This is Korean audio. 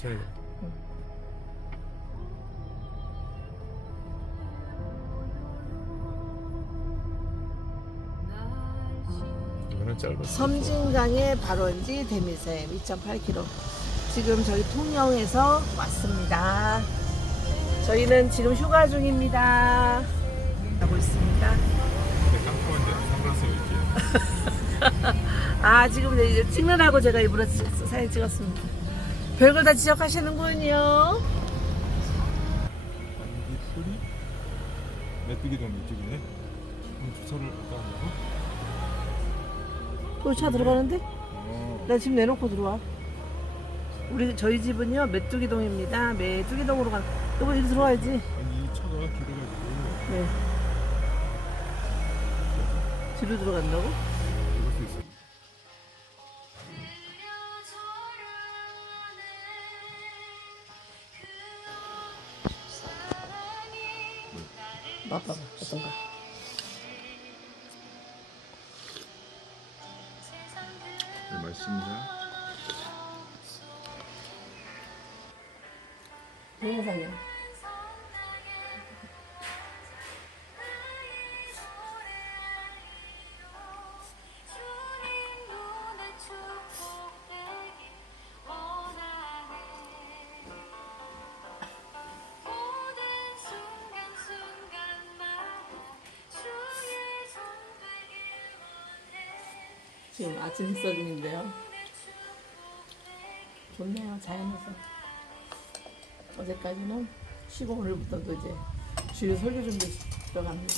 저희 이거는 짧았어. 섬진강의 발원지 대미샘 2.8km. 지금 저희 통영에서 왔습니다. 저희는 지금 휴가 중입니다. 하고 있습니다. 깜깜한데 선글라스 이렇게. 아 지금 이제 찍느라고 제가 일부러 지- 사진 찍었습니다. 별걸 다 지적하시는군요. 소리? 메뚜기 동 이쪽이네. 그럼 주차를 어디다 하냐고? 또 차 들어가는데? 어. 나 지금 내놓고 들어와. 우리 저희 집은요 메뚜기동입니다. 메뚜기동으로 가. 여보 이리 들어와야지. 아니 이 차가 길어가지고 네. 뒤로 들어간다고? 맛봐봐 어떤가? 네, 맛있습니다. 동영상이 지금 아침 식사 중인데요. 좋네요 자연에서. 어제까지는 쉬고 오늘부터도 이제 주요 설교 준비 들어갑니다.